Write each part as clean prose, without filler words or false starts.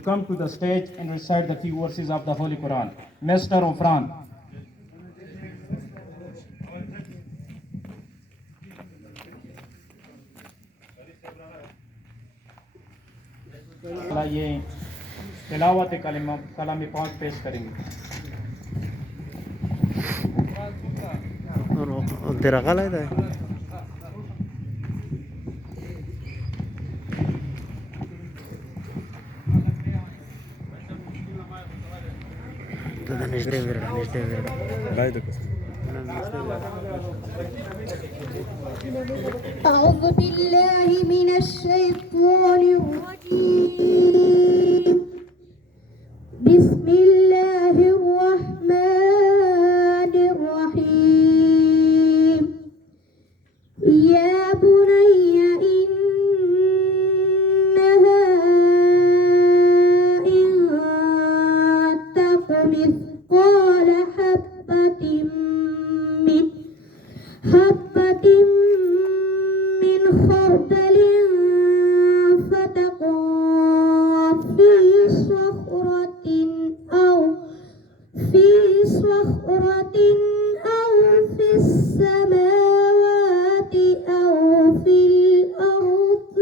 Come to the stage and recite the few verses of the Holy Quran. Master Ofran. ये तिलावत कलाम पाक पेश करेंगे. तेरा काला है तो निष्ठे أعوذ بالله من الشيطان الرجيم. بسم الله الرحمن الرحيم. يا بني إنها إن تك مثقال حبة من خردل فتكن في صخرة أو في السماوات أو في الأرض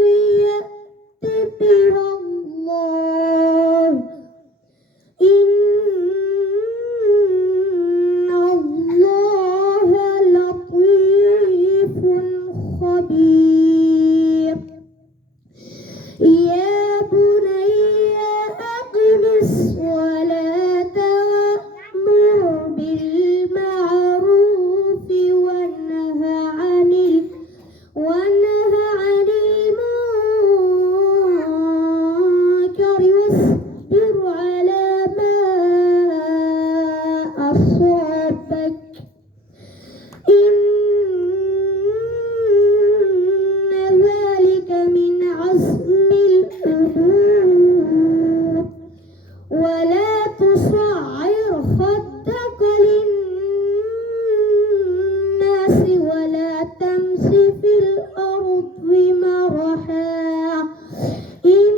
يأت بها الله. إن الله لطيف خبير. يا بني أقم الصلاة وأمر بالمعروف وانه عن المنكر واصبر على ما أصابك. إن ذلك من عزم الأمور. ولا تصعر خدك للناس ولا تمش في الأرض مرحا. إن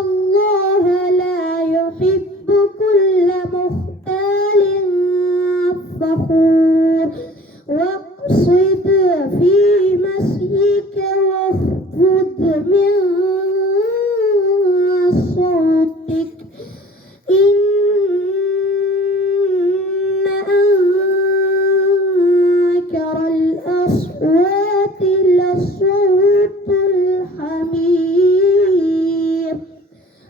الله لا يحب كل مختال فخور. واقصد في مشيك واخفض من صوتك. إن أنكر الأصوات لصوت الحمير.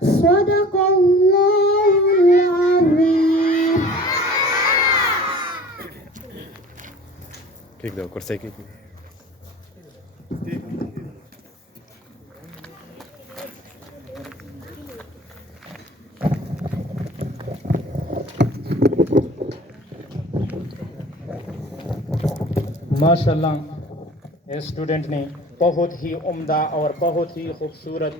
صدق الله العظيم. ठीक दो कुर्सी की माशाल्लाह, इस स्टूडेंट ने बहुत ही उम्दा और बहुत ही खूबसूरत